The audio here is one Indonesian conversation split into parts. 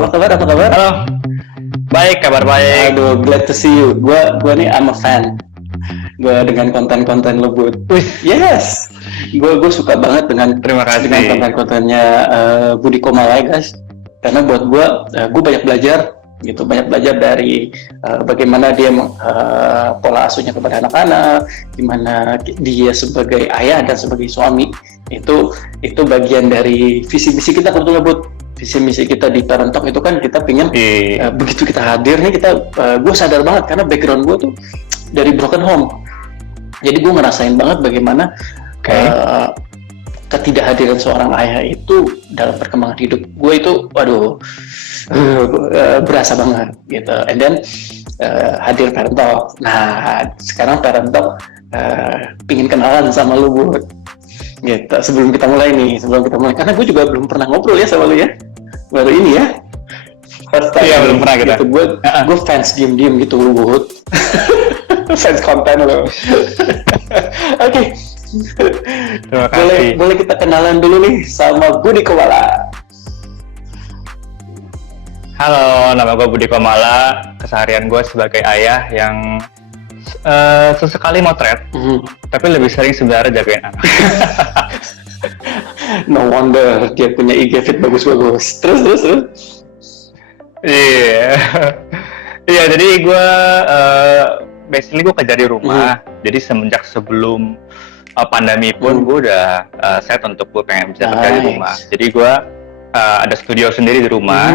Apa kabar? Apa kabar? Halo, baik, kabar baik. Aduh, glad to see you. Gua nih I'm a fan. Gua dengan konten-konten lo, Bud. Wih, Yes. Gue suka banget dengan terima dengan kasih. konten-kontennya Budi Komalai, guys. Karena buat gue banyak belajar gitu, banyak belajar dari bagaimana dia pola asuhnya kepada anak-anak, gimana dia sebagai ayah dan sebagai suami. Itu bagian dari visi misi kita kebetulan, Bud. Visi misi kita di Parent Talk itu kan kita pingin begitu kita hadir nih gue sadar banget karena background gue tuh dari broken home, jadi gue ngerasain banget bagaimana ketidakhadiran seorang ayah itu dalam perkembangan hidup gue itu, berasa banget gitu. And then hadir Parent Talk. Nah sekarang Parent Talk pingin kenalan sama lu, Bu. Gitu. Sebelum kita mulai karena gue juga belum pernah ngobrol ya sama lu ya, baru ini ya. First time. Iya, belum pernah kita. Gitu. Gue fans diem gitu, Bud. Fans konten lo. Oke. Terima kasih. Boleh kita kenalan dulu nih sama Budi Komala. Halo, nama gue Budi Komala. Keseharian gue sebagai ayah yang sesekali motret, tapi lebih sering sebenarnya jagain anak. No wonder dia punya IG feed bagus-bagus. Terus. Iya. Iya, jadi gue basically gue kerja di rumah. Jadi semenjak sebelum pandemi pun gue udah set untuk gue pengen bisa kerja di rumah. Jadi gue ada studio sendiri di rumah.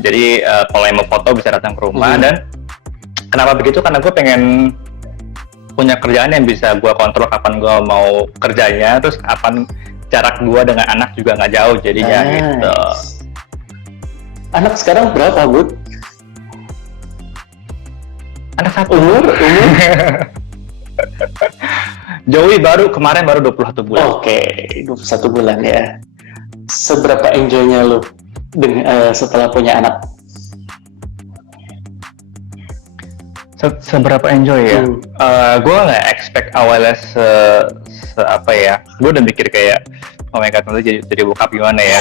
Jadi kalau yang mau foto bisa datang ke rumah. Dan kenapa begitu? Karena gue pengen punya kerjaan yang bisa gue kontrol kapan gue mau kerjanya, terus kapan jarak gue dengan anak juga nggak jauh jadinya gitu. Anak sekarang berapa, Bud? Anak satu. Umur? Joey kemarin baru 21 bulan. Oke, 21 bulan ya. Seberapa enjoy-nya lu setelah punya anak? Seberapa enjoy ya? Gue nggak expect awalnya apa ya? Gue udah mikir kayak, oh my god, nanti jadi bokap gimana ya?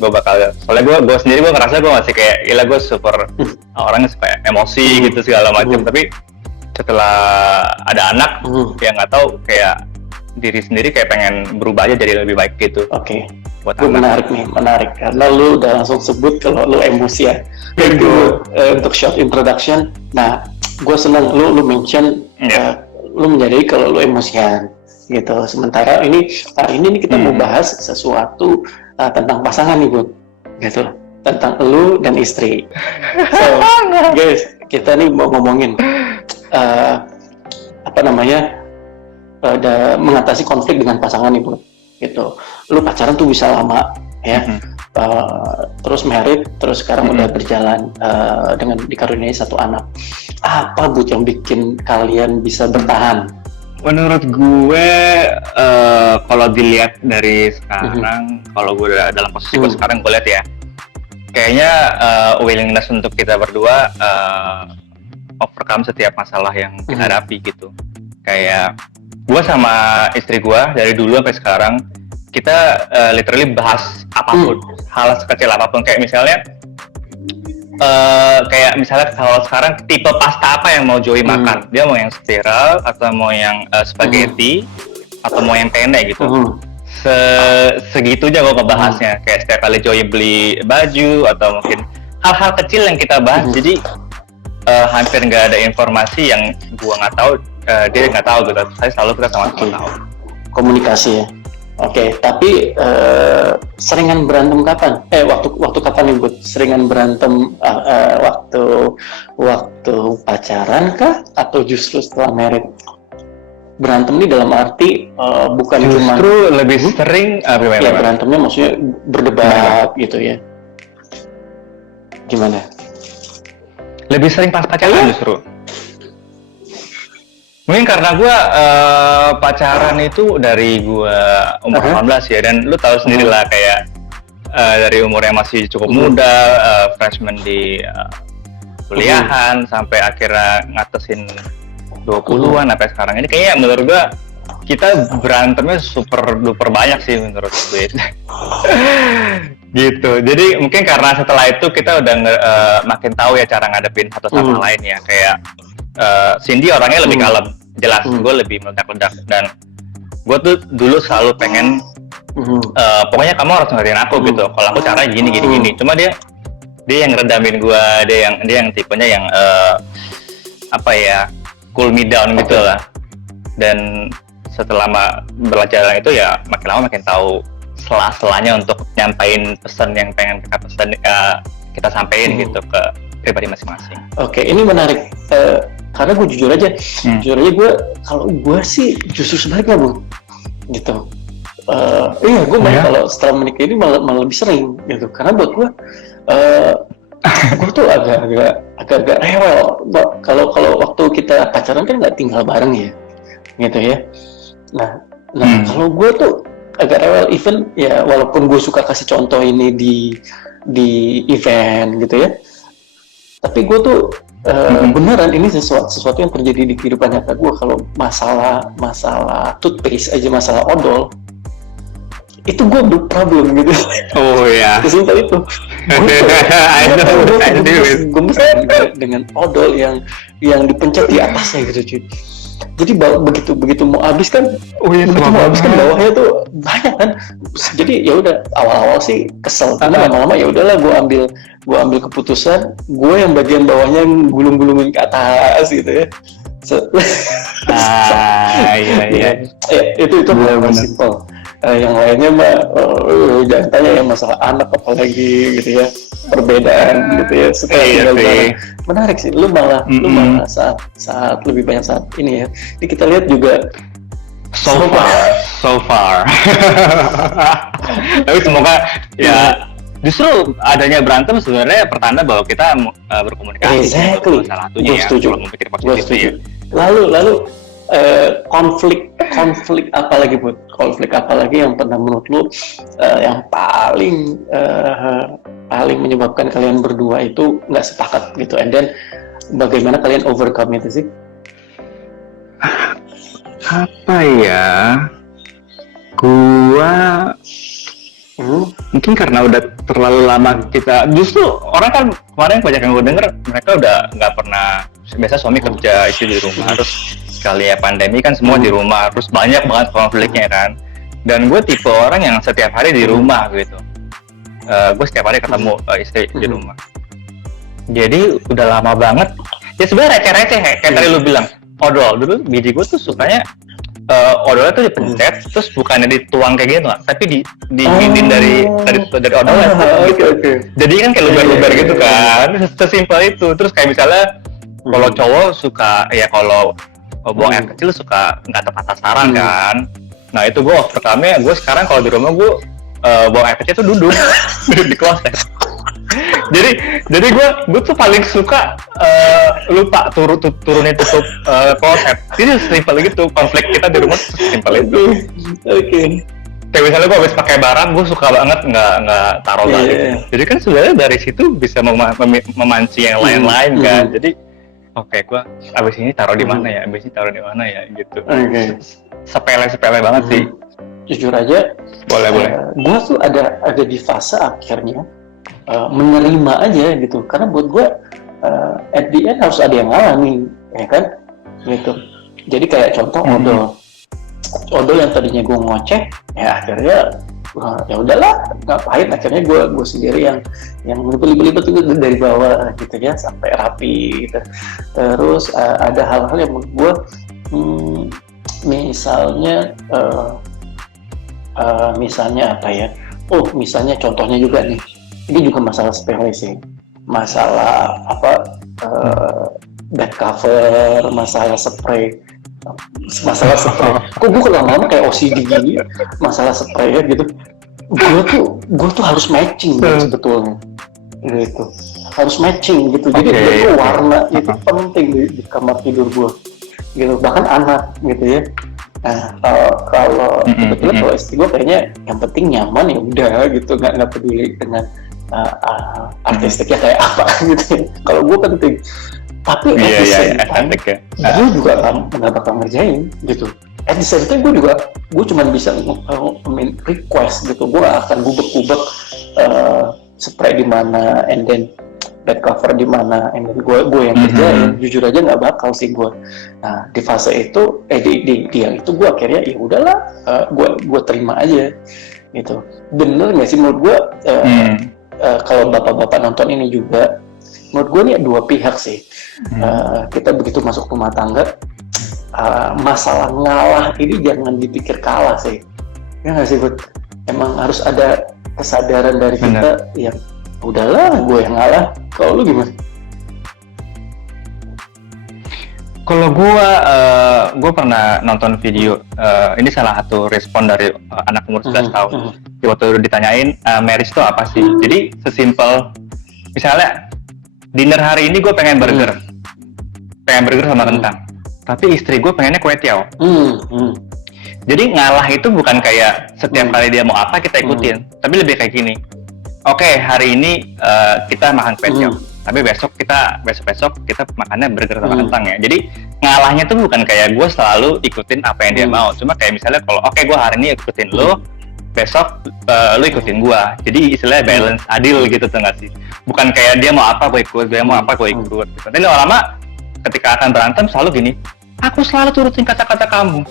Gue bakal, soalnya gue sendiri gue ngerasa gue masih kayak, gila gue super orangnya suka emosi gitu segala macam. Tapi setelah ada anak, ya nggak tahu kayak diri sendiri kayak pengen berubah aja jadi lebih baik gitu. Oke. Menarik karena lu udah langsung sebut kalau lu emosi ya. Itu untuk short introduction. Nah, gue senang lu mention lu menyadari kalau lu emosian gitu. Sementara hari ini kita mau bahas sesuatu tentang pasangan nih, Bud. Gitu. Tentang lu dan istri. So, guys, kita nih mau ngomongin mengatasi konflik dengan pasangan nih, Bud. Gitu. Lu pacaran tuh bisa lama ya, terus married, terus sekarang udah berjalan dengan dikaruniai satu anak. Apa, Bud, yang bikin kalian bisa bertahan? Menurut gue kalau dilihat dari sekarang, kalau gue udah dalam posisi gue sekarang, gue lihat ya kayaknya willingness untuk kita berdua overcome setiap masalah yang kita hadapi gitu. Kayak gue sama istri gue dari dulu sampai sekarang kita literally bahas apapun, hal sekecil apapun. Kayak misalnya kalau sekarang tipe pasta apa yang mau Joey makan, dia mau yang spiral atau mau yang spaghetti atau mau yang pendek gitu. Segitunya gue ngebahasnya. Kayak setiap kali Joey beli baju atau mungkin hal-hal kecil yang kita bahas. Jadi hampir nggak ada informasi yang gue nggak tahu, dia nggak tahu gitu. Saya selalu kita sama-sama tahu. Komunikasi ya. Oke, tapi seringan berantem kapan? Waktu kapan nih, Bud? Seringan berantem waktu pacaran kah? Atau justru setelah married? Berantem nih dalam arti bukan cuma justru lebih sering berantemnya maksudnya berdebat gitu ya. Gimana? Lebih sering pas pacaran justru. Mungkin karena gue pacaran itu dari gue umur 18 ya, dan lu tahu sendiri lah kayak dari umur yang masih cukup muda, freshman di kuliahan sampai akhirnya ngatesin 20-an sampai sekarang ini, kayaknya menurut gue kita berantemnya super duper banyak sih menurut gue. Gitu. Jadi mungkin karena setelah itu kita udah makin tahu ya cara ngadepin satu sama lain ya. Kayak Cindy orangnya lebih kalem, jelas. Gue lebih meledak-ledak, dan gue tuh dulu selalu pengen pokoknya kamu harus ngertiin aku gitu. Kalau aku caranya gini. Cuma dia yang redamin gue, dia yang tipenya yang cool me down gitu lah. Dan setelah berjalan itu ya makin lama makin tahu sela-selanya untuk nyampain pesan yang pengen kita sampein gitu ke pribadi masing-masing. Oke, ini menarik karena gue jujur aja gue kalau gue sih justru sebaliknya Bu, gitu. Gue malah kalau setelah menikah ini malah lebih sering gitu, karena buat gue gue tuh agak rewel. Kalau waktu kita pacaran kan nggak tinggal bareng ya, gitu ya. Nah kalau gue tuh agak rewel, even ya walaupun gue suka kasih contoh ini di event gitu ya, tapi gue tuh beneran ini sesuatu yang terjadi di kehidupan nyata gue. Kalau masalah toothpaste aja, masalah odol, itu gue problem gitu. Oh ya. Sesimpel itu. Gue dengan odol yang dipencet di atasnya gitu cuy. Jadi begitu mau habis kan, bawahnya tuh banyak kan. Jadi ya udah, awal-awal sih kesel, karena lama-lama ya udahlah gue ambil keputusan, gue yang bagian bawahnya gulung-gulungin ke atas gitu ya. Iya. Itu hal yang simpel. Yang lainnya mah jangan tanya ya, masalah anak apalagi gitu ya, perbedaan gitu ya setelah tinggal bareng. Menarik sih, lu malah saat lebih banyak saat ini ya. Jadi kita lihat juga so far. Tapi semoga ya justru adanya berantem sebenarnya pertanda bahwa kita berkomunikasi. Exactly. Salah satunya ya, kalau memikir positif. Lalu konflik apa lagi Bu? Konflik apa lagi yang pernah menurut lu yang paling menyebabkan kalian berdua itu nggak sepakat gitu, and then bagaimana kalian overcome itu sih? Apa ya? Gua mungkin karena udah terlalu lama kita, justru orang kan kemarin banyak yang gue denger mereka udah nggak pernah, biasa suami kerja, istri di rumah, terus sekali ya pandemi kan semua di rumah, terus banyak banget konfliknya kan. Dan gue tipe orang yang setiap hari di rumah gitu, gue setiap hari ketemu istri di rumah, jadi udah lama banget ya. Sebenarnya receh-receh kayak tadi lu bilang odol, dulu biji gue tuh sukanya odolnya tuh dipencet, terus bukannya dituang kayak gitu, tapi diginin dari odolnya gitu. Jadi kan kayak luber-luber gitu kan, sesimpel itu. Terus kayak misalnya kalau cowok suka ya, kalau buang air kecil suka nggak tepat sasaran kan. Nah itu gue overcome-nya, gue sekarang kalau di rumah gue buang air kecil tuh duduk di kloset. Jadi gue tuh paling suka lupa turunin tutup kloset. Jadi simpel gitu, konflik kita di rumah simpel itu. Oke. Kayak misalnya gue habis pakai barang, gue suka banget nggak taruh lagi. Jadi kan sebenarnya dari situ bisa memancing yang lain-lain kan. Jadi gue abis ini taruh di mana ya, gitu. Sepele banget sih. Jujur aja, boleh. Gue tuh ada di fase akhirnya menerima aja gitu, karena buat gue at the end harus ada yang ngalamin, ya kan, gitu. Jadi kayak contoh odol yang tadinya gue ngoceh, ya akhirnya ya udahlah, ngapain, akhirnya gue sendiri yang belibet itu dari bawah gitu ya sampai rapi gitu. Terus ada hal-hal yang menurut gue misalnya apa ya, misalnya contohnya juga nih, ini juga masalah sepele sih, masalah bed cover, masalah spray. Kok gue lama-lama kayak OCD gini, masalah spray ya gitu. Gue tuh harus matching sebetulnya, gitu. Harus matching gitu. Jadi warna itu penting di kamar tidur gue, gitu. Bahkan anak gitu ya. Nah kalau kebetulan kalau istri gue kayaknya yang penting nyaman, ya udah gitu, nggak peduli dengan artistiknya kayak apa gitu ya. Kalau gue penting. Tapi at the same time, gue juga nggak bakal ngerjain gitu. At the same time gue cuma bisa request gitu. Gue akan gubek-gubek spray di mana, and then back cover di mana, and then gue yang kerjain, jujur aja nggak bakal sih gue. Nah di fase itu, di yang itu gue akhirnya ya udahlah, gue terima aja gitu. Bener nggak sih menurut gue? Kalau bapak-bapak nonton ini juga, menurut gue nih dua pihak sih. Kita begitu masuk rumah tangga, masalah ngalah ini jangan dipikir kalah sih. Ya nggak sih, Bud? Emang harus ada kesadaran dari kita yang udahlah gue yang ngalah. Kalau lu gimana? Kalau gue pernah nonton video, ini salah satu respon dari anak umur 11 tahun. Waktu ditanyain marriage itu apa sih? Jadi sesimpel, misalnya dinner hari ini gue pengen burger sama kentang, tapi istri gue pengennya kue tiaw. Jadi ngalah itu bukan kayak setiap kali dia mau apa kita ikutin, tapi lebih kayak gini. Oke, hari ini kita makan kue tiaw, tapi besok kita makannya burger sama kentang ya. Jadi ngalahnya tuh bukan kayak gue selalu ikutin apa yang dia mau, cuma kayak misalnya kalau gue hari ini ikutin lo, besok lo ikutin gue. Jadi istilahnya balance, adil gitu tuh nggak sih? Bukan kayak dia mau apa gue ikut, dia mau apa gue ikut. Gitu. Tapi lama-lama ketika akan berantem selalu gini, aku selalu turutin kata-kata kamu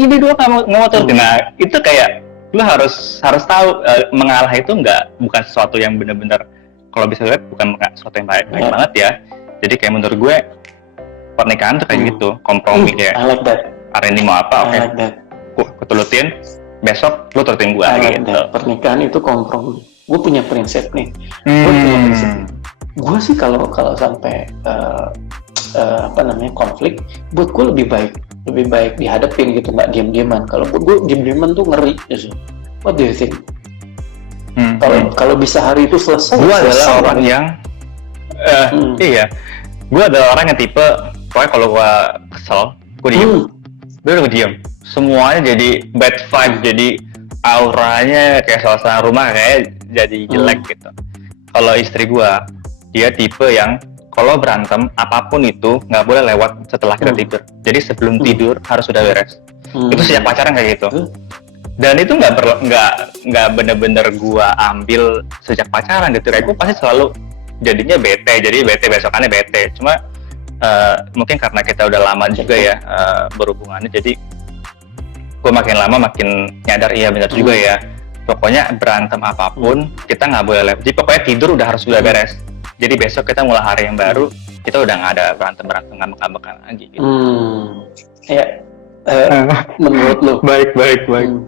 ini doang nggak mau turutin. Nah itu kayak lo harus tahu mengalah itu bukan sesuatu yang benar-benar, kalau bisa lihat bukan sesuatu yang baik banget ya. Jadi kayak menurut gue pernikahan tuh kayak gitu, kompromi kayak hari ini mau apa, aku turutin, besok lu turutin gue gitu. Pernikahan itu kompromi. Gue punya prinsip nih. Gue sih kalau sampai konflik, buat gue lebih baik dihadapin gitu, nggak diam-diaman. Kalau buat gue diam-diaman tuh ngeri gitu. What do you think? Kalau bisa hari itu selesai. Gue adalah orang yang gue adalah orang yang tipe pokoknya kalau gue kesel gue diem. Semuanya jadi bad vibe, jadi auranya kayak suasana rumah kayak jadi jelek gitu. Kalau istri gue, dia tipe yang kalau berantem apapun itu nggak boleh lewat setelah kita tidur. Jadi sebelum tidur harus sudah beres. Itu sejak pacaran kayak gitu. Dan itu nggak bener-bener gua ambil sejak pacaran gitu. Kayak gua pasti selalu jadinya bete. Jadi bete besokannya bete. Cuma mungkin karena kita udah lama juga ya berhubungannya. Jadi gua makin lama makin nyadar iya benar juga ya. Pokoknya berantem apapun kita nggak boleh lewat. Jadi pokoknya tidur udah harus sudah beres. Jadi besok kita mulai hari yang baru, kita udah nggak ada berantem ngambek-ngambekan lagi. Gitu. Ya, menurut lo, baik.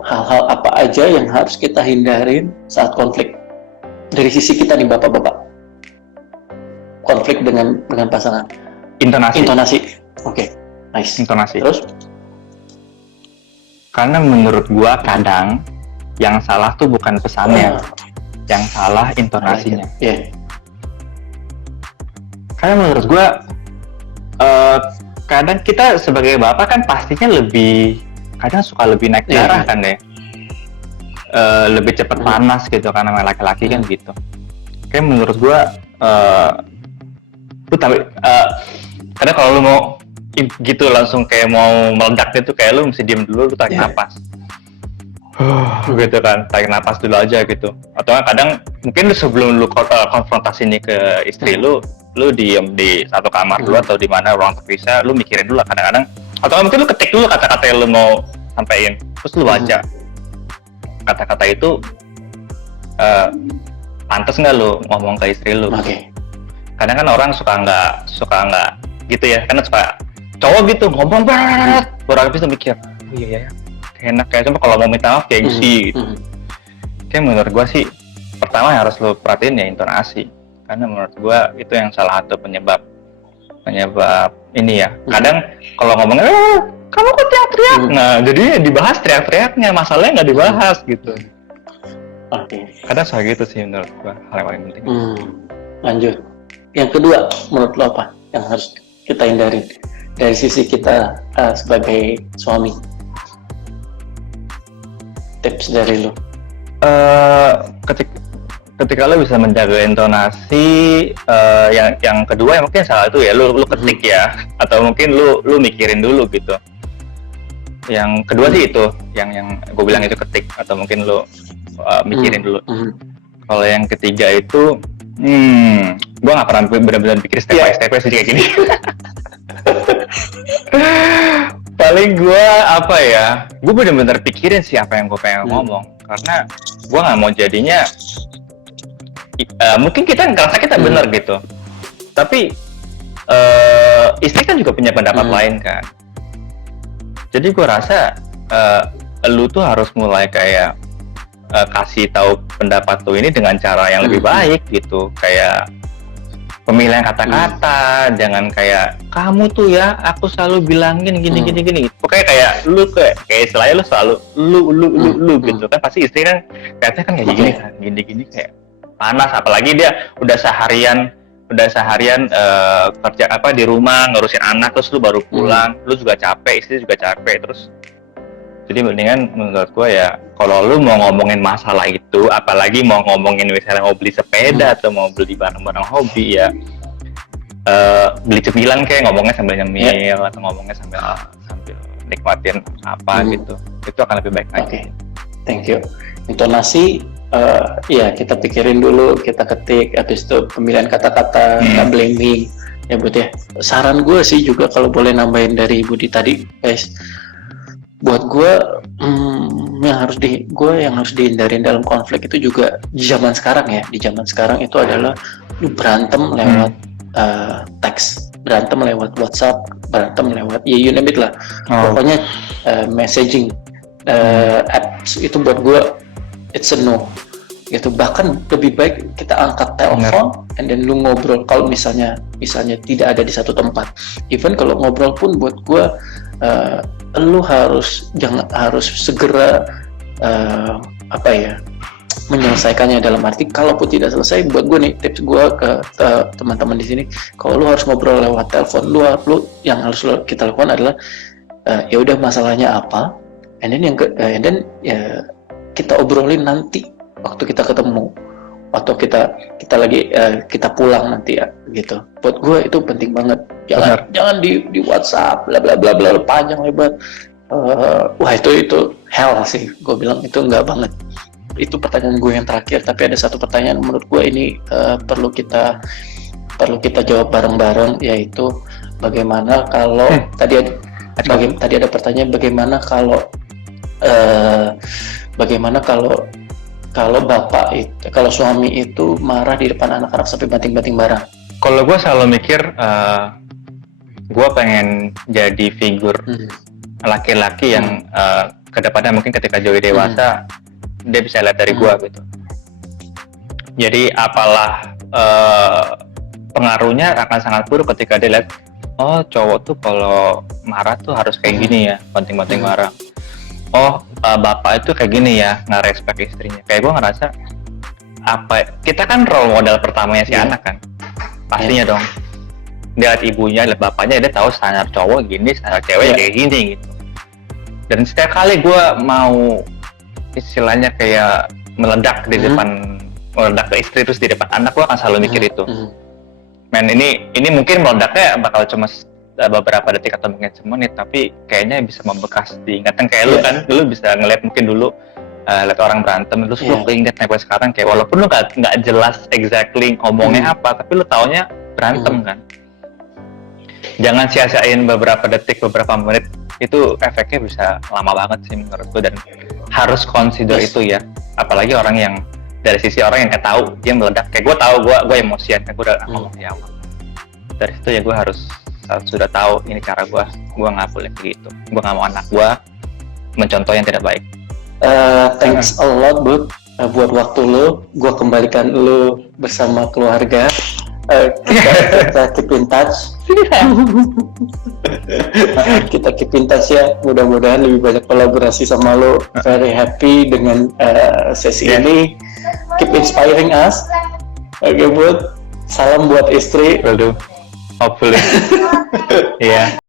Hal-hal apa aja yang harus kita hindarin saat konflik dari sisi kita nih bapak-bapak? Konflik dengan pasangan. Intonasi. Oke, nice. Intonasi. Terus? Karena menurut gua kadang yang salah tuh bukan pesannya, yang salah intonasinya. Karena menurut gue kadang kita sebagai bapak kan pastinya kadang suka lebih naik darah kan ya, lebih cepat panas gitu karena laki-laki kan gitu. Kayak menurut gue kadang kalau lu mau gitu langsung kayak mau meledak gitu, kayak lu mesti diem dulu, lu tarik napas gitu kan, tarik napas dulu aja gitu. Atau kadang mungkin sebelum lu konfrontasi ini ke istri lu diem di satu kamar dulu atau di mana ruang terpisah, lu mikirin dulu kadang-kadang, atau mungkin lu ketik dulu kata-kata yang lu mau sampaikan, terus lu baca kata-kata itu pantas nggak lu ngomong ke istri lu. Kadang kan orang suka nggak gitu ya, karena suka cowok gitu ngomong banget, baru habis tuh mikir iya enak kayak, cuma kalau mau minta maaf gengsi gitu. Kayak menurut gua sih pertama yang harus lu perhatiin ya intonasi. Karena menurut gue itu yang salah satu penyebab ini ya. Kadang kalau ngomongnya kamu kok teriak-teriak, nah jadi dibahas teriak-teriaknya, masalahnya nggak dibahas gitu. Kadang soal gitu sih menurut gue hal yang paling penting. Lanjut. Yang kedua menurut lo apa yang harus kita hindari dari sisi kita sebagai suami? Tips dari lo? Ketika lo bisa menjaga intonasi, yang kedua yang mungkin salah itu ya lu ketik ya, atau mungkin lu mikirin dulu gitu. Yang kedua sih itu yang gue bilang itu ketik, atau mungkin lu mikirin dulu. Kalau yang ketiga itu, gue nggak pernah benar-benar pikir step by step sih kayak gini. Paling gue apa ya? Gue benar-benar pikirin sih apa yang gue pengen ngomong, karena gue nggak mau jadinya. Mungkin kita ngerasa kita benar gitu, tapi istri kan juga punya pendapat lain kan. Jadi gue rasa lu tuh harus mulai kayak kasih tahu pendapat lu ini dengan cara yang lebih baik gitu, kayak pemilihan kata-kata, jangan kayak kamu tuh ya, aku selalu bilangin gini. Pokoknya kayak lu kayak istilahnya lu selalu lu gitu kan, pasti istri kan kayaknya kan kayak gini kayak panas, apalagi dia udah seharian kerja di rumah ngurusin anak, terus lu baru pulang, lu juga capek, istri juga capek, terus jadi mendingan menurut gue ya, kalau lu mau ngomongin masalah itu, apalagi mau ngomongin misalnya mau beli sepeda atau mau beli barang-barang hobi ya, beli cemilan kayak ngomongnya sambil nyemil atau ngomongnya sambil nikmatin apa gitu, itu akan lebih baik lagi. Thank you. Intonasi, ya kita pikirin dulu, kita ketik, habis itu pemilihan kata-kata, nggak blaming, ya Bud ya. Saran gue sih juga kalau boleh nambahin dari Budi tadi, guys. Buat gue yang harus dihindarin dalam konflik itu juga di zaman sekarang ya. Di zaman sekarang itu adalah lu berantem lewat teks, berantem lewat WhatsApp, berantem lewat you name it lah. Pokoknya messaging apps itu buat gue it's a no. Gitu. Bahkan lebih baik kita angkat telepon and then lu ngobrol. Kalau misalnya tidak ada di satu tempat, even kalau ngobrol pun buat gue lu harus segera menyelesaikannya, dalam arti kalaupun tidak selesai, buat gue nih tips gue ke teman-teman di sini, kalau lu harus ngobrol lewat telepon, lu yang harus kita lakukan adalah ya udah masalahnya apa, and then ya kita obrolin nanti waktu kita ketemu atau kita lagi kita pulang nanti ya gitu. Buat gue itu penting banget. Jangan di WhatsApp bla bla bla bla panjang lebar. Wah itu hell sih. Gue bilang itu enggak banget. Itu pertanyaan gue yang terakhir. Tapi ada satu pertanyaan menurut gue ini perlu kita jawab bareng-bareng, yaitu bagaimana kalau tadi ada pertanyaan bagaimana kalau kalau suami itu marah di depan anak-anak sampai banting-banting barang. Kalau gue selalu mikir, gue pengen jadi figur laki-laki yang kedepannya mungkin ketika jauh dewasa dia bisa lihat dari gue gitu. Jadi apalah pengaruhnya akan sangat buruk ketika dia lihat, oh cowok tuh kalau marah tuh harus kayak gini ya, banting-banting barang. Oh bapak itu kayak gini ya, nggak respect istrinya. Kayak gue ngerasa kita kan role model pertamanya si anak kan, pastinya dong. Dia lihat ibunya, lihat bapaknya, dia tahu standar cowok gini, standar cewek kayak gini gitu. Dan setiap kali gue mau istilahnya kayak meledak di depan, meledak ke istri terus di depan anak, gue akan selalu mikir itu. Men ini mungkin meledaknya bakal cuma beberapa detik atau mungkin semenit, tapi kayaknya bisa membekas diingatan. Kayak lu kan, lu bisa ngeliat mungkin dulu lihat orang berantem, lu keinget sampai sekarang, kayak walaupun lu nggak jelas exactly ngomongnya apa, tapi lu taunya berantem kan. Jangan sia-siain beberapa detik, beberapa menit, itu efeknya bisa lama banget sih menurut gue, dan harus consider itu ya. Apalagi orang yang dari sisi orang yang tahu dia meledak, kayak gue tahu gue emosian, kan gue udah ngomong di awal. Dari situ ya gue harus sudah tahu ini cara gue nggak boleh begitu. Gue nggak mau anak gue mencontoh yang tidak baik. Thanks a lot Bud buat waktu lo. Gue kembalikan lo bersama keluarga. Kita keep in touch. Kita keep in touch ya. Mudah-mudahan lebih banyak kolaborasi sama lo. Very happy dengan sesi ini. Keep inspiring us. Oke Bud. Salam buat istri. Will do. Hopefully. Iya.